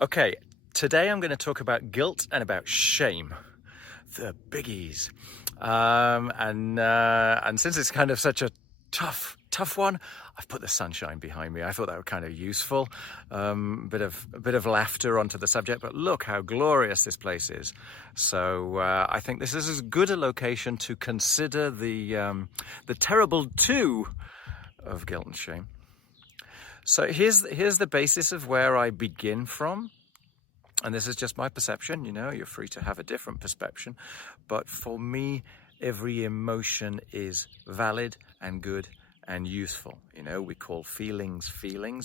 Okay, today I'm going to talk about guilt and about shame, the biggies. And since it's kind of such a tough one, I've put the sunshine behind me. I thought that was kind of useful. A bit of laughter onto the subject, but look how glorious this place is. So I think this is as good a location to consider the terrible two of guilt and shame. So here's the basis of where I begin from. And this is just my perception, you're free to have a different perception. But for me, every emotion is valid and good and useful. We call feelings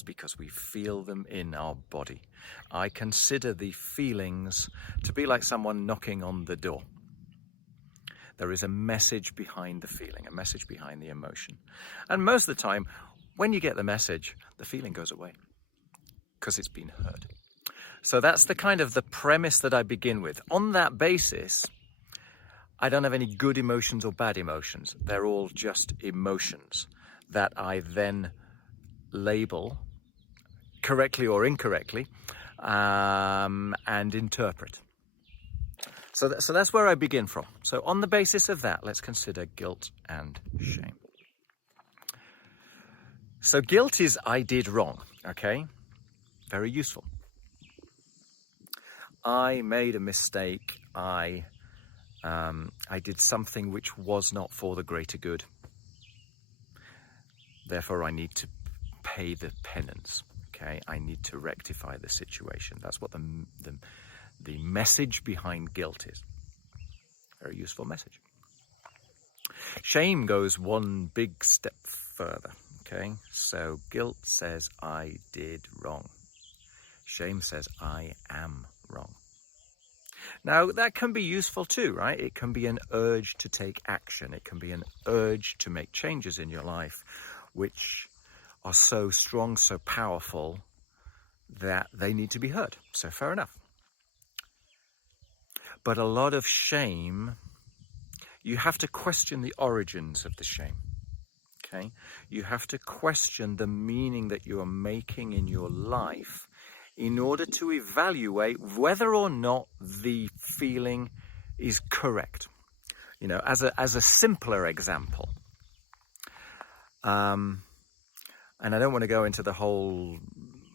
because we feel them in our body. I consider the feelings to be like someone knocking on the door. There is a message behind the feeling, a message behind the emotion. And most of the time, when you get the message, the feeling goes away because it's been heard. So that's the kind of the premise that I begin with. On that basis, I don't have any good emotions or bad emotions. They're all just emotions that I then label correctly or incorrectly and interpret. So that's where I begin from. So on the basis of that, let's consider guilt and shame. So guilt is I did wrong, okay? Very useful. I made a mistake. I did something which was not for the greater good. Therefore, I need to pay the penance. Okay, I need to rectify the situation. That's what the message behind guilt is. Very useful message. Shame goes one big step further. Okay, so guilt says I did wrong. Shame says I am wrong. Now, that can be useful too, right? It can be an urge to take action. It can be an urge to make changes in your life, which are so strong, so powerful, that they need to be heard. So fair enough. But a lot of shame, you have to question the origins of the shame. Okay? You have to question the meaning that you are making in your life in order to evaluate whether or not the feeling is correct. As a simpler example, and I don't want to go into the whole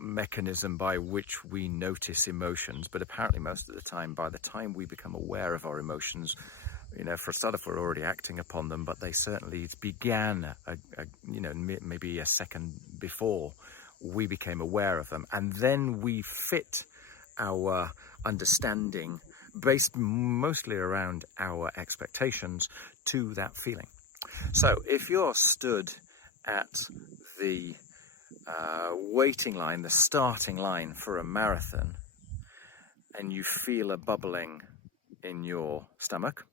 mechanism by which we notice emotions, but apparently most of the time, by the time we become aware of our emotions, for a start off, we're already acting upon them, but they certainly began, maybe a second before we became aware of them. And then we fit our understanding, based mostly around our expectations, to that feeling. So if you're stood at the waiting line, the starting line for a marathon, and you feel a bubbling in your stomach,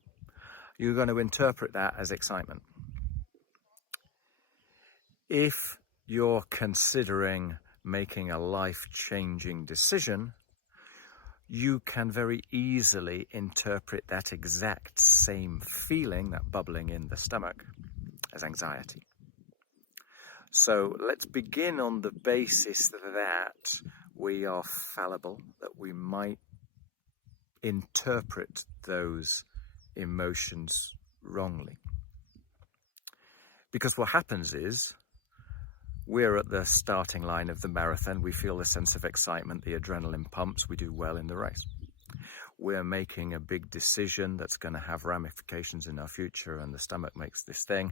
you're going to interpret that as excitement. If you're considering making a life-changing decision, you can very easily interpret that exact same feeling, that bubbling in the stomach, as anxiety. So let's begin on the basis that we are fallible, that we might interpret those emotions wrongly. Because what happens is, we're at the starting line of the marathon. We feel a sense of excitement, the adrenaline pumps, we do well in the race. We're making a big decision that's going to have ramifications in our future, and the stomach makes this thing.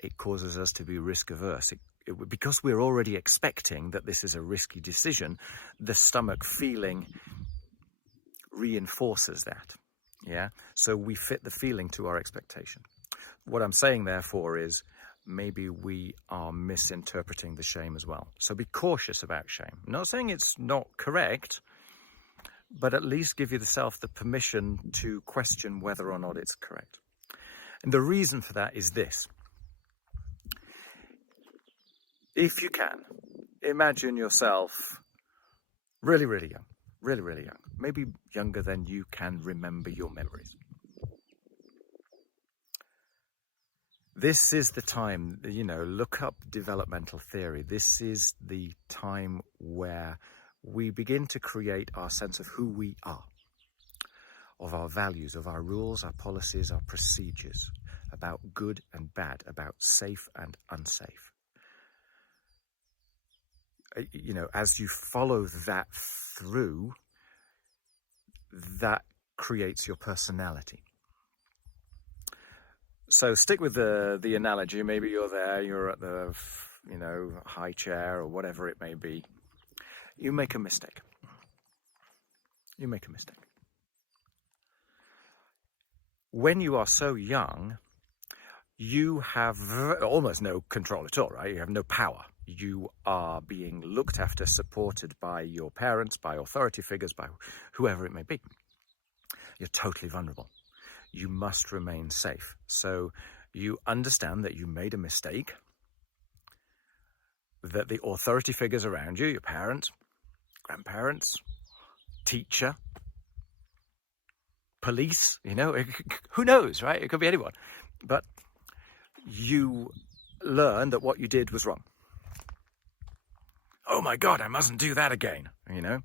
It causes us to be risk averse. Because we're already expecting that this is a risky decision, the stomach feeling reinforces that. Yeah. So we fit the feeling to our expectation. What I'm saying, therefore, is maybe we are misinterpreting the shame as well. So be cautious about shame. I'm not saying it's not correct, but at least give yourself the permission to question whether or not it's correct. And the reason for that is this. If you can, imagine yourself really, really young, really, really young, maybe younger than you can remember your memories. This is the time, look up developmental theory. This is the time where we begin to create our sense of who we are, of our values, of our rules, our policies, our procedures, about good and bad, about safe and unsafe. You know, as you follow that through, that creates your personality. So stick with the analogy. Maybe you're there, you're at the, you know, high chair or whatever it may be. You make a mistake. You make a mistake. When you are so young, you have almost no control at all, right? You have no power. You are being looked after, supported by your parents, by authority figures, by whoever it may be. You're totally vulnerable. You must remain safe. So you understand that you made a mistake, that the authority figures around you, your parents, grandparents, teacher, police, you know, who knows, right? It could be anyone. But you learn that what you did was wrong. Oh my God, I mustn't do that again, you know?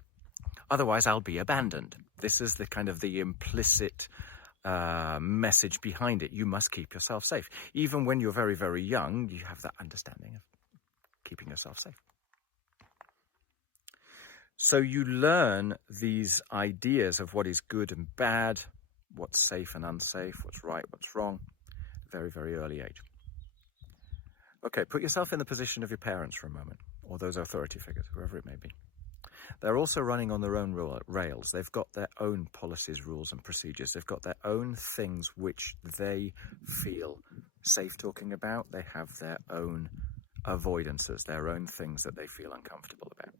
Otherwise, I'll be abandoned. This is the kind of the implicit message behind it. You must keep yourself safe. Even when you're very, very young, you have that understanding of keeping yourself safe. So you learn these ideas of what is good and bad, what's safe and unsafe, what's right, what's wrong, at a very, very early age. Okay, put yourself in the position of your parents for a moment, or those authority figures, whoever it may be. They're also running on their own rails. They've got their own policies, rules, and procedures. They've got their own things which they feel safe talking about. They have their own avoidances, their own things that they feel uncomfortable about.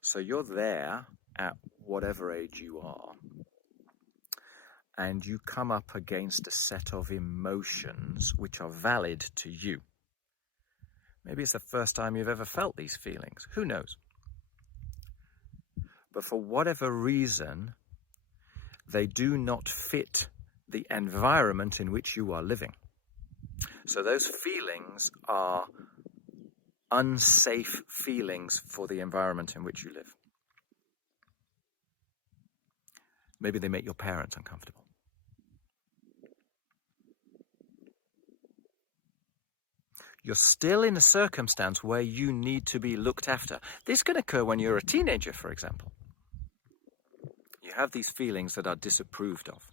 So you're there at whatever age you are, and you come up against a set of emotions which are valid to you. Maybe it's the first time you've ever felt these feelings. Who knows? But for whatever reason, they do not fit the environment in which you are living. So those feelings are unsafe feelings for the environment in which you live. Maybe they make your parents uncomfortable. You're still in a circumstance where you need to be looked after. This can occur when you're a teenager, for example. You have these feelings that are disapproved of,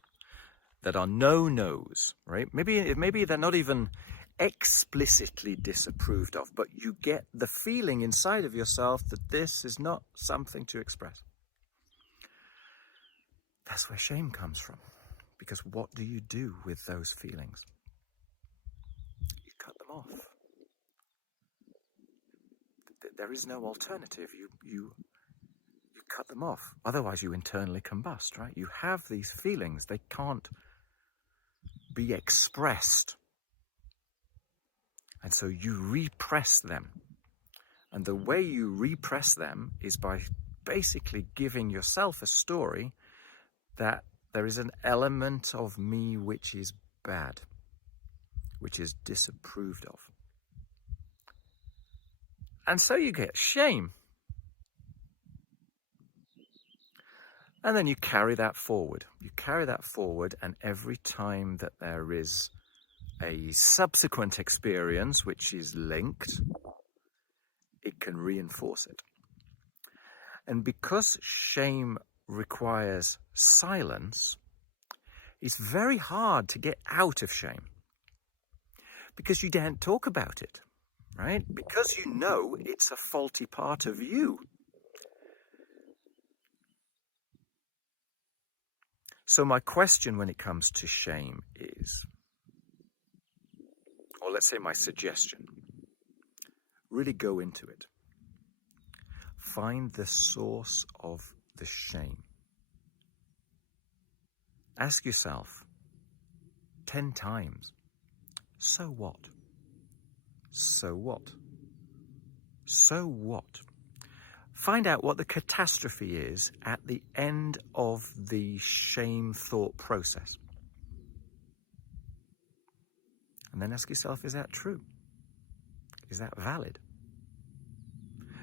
that are no-nos, right? Maybe they're not even explicitly disapproved of, but you get the feeling inside of yourself that this is not something to express. That's where shame comes from. Because what do you do with those feelings? You cut them off. There is no alternative. You cut them off. Otherwise, you internally combust, right? You have these feelings. They can't be expressed. And so you repress them. And the way you repress them is by basically giving yourself a story that there is an element of me which is bad, which is disapproved of. And so you get shame. And then you carry that forward. You carry that forward, and every time that there is a subsequent experience which is linked, it can reinforce it. And because shame requires silence, it's very hard to get out of shame. Because you daren't talk about it, right? Because you know it's a faulty part of you. So my question when it comes to shame is, or let's say my suggestion, really go into it. Find the source of the shame. Ask yourself 10 times, so what? So what? So what? Find out what the catastrophe is at the end of the shame thought process. And then ask yourself, is that true? Is that valid?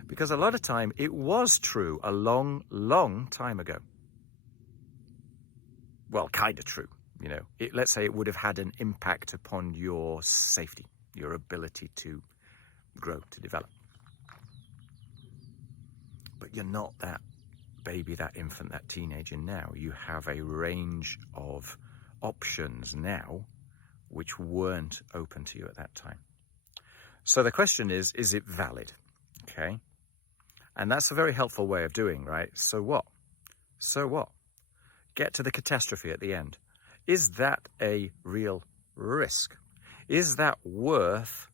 Because a lot of time it was true a long, long time ago. Well, kind of true, you know. Let's say it would have had an impact upon your safety, your ability to grow, to develop. But you're not that baby, that infant, that teenager now. You have a range of options now which weren't open to you at that time. So the question is it valid? Okay. And that's a very helpful way of doing, right? So what? So what? Get to the catastrophe at the end. Is that a real risk? Is that worth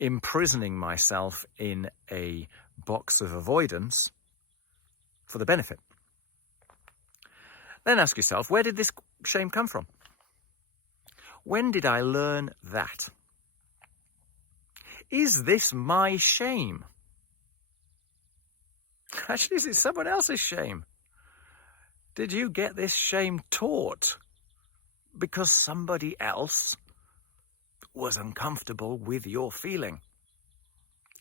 imprisoning myself in a box of avoidance for the benefit? Then ask yourself, where did this shame come from? When did I learn that? Is this my shame? Actually, is it someone else's shame? Did you get this shame taught because somebody else was uncomfortable with your feeling?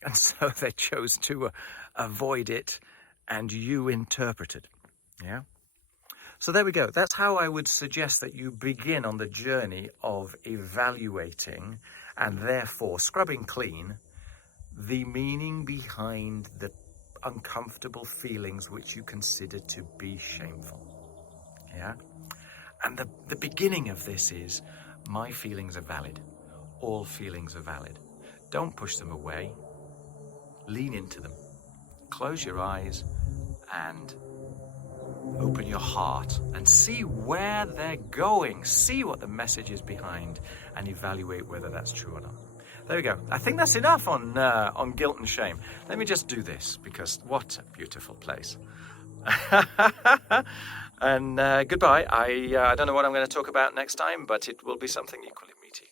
And so they chose to avoid it and you interpreted. Yeah? So there we go. That's how I would suggest that you begin on the journey of evaluating and therefore scrubbing clean the meaning behind the uncomfortable feelings which you consider to be shameful. Yeah? And the beginning of this is, my feelings are valid. All feelings are valid. Don't push them away. Lean into them. Close your eyes and open your heart and see where they're going. See what the message is behind and evaluate whether that's true or not. There we go. I think that's enough on guilt and shame. Let me just do this, because what a beautiful place. And goodbye. I don't know what I'm going to talk about next time, but it will be something equally meaty.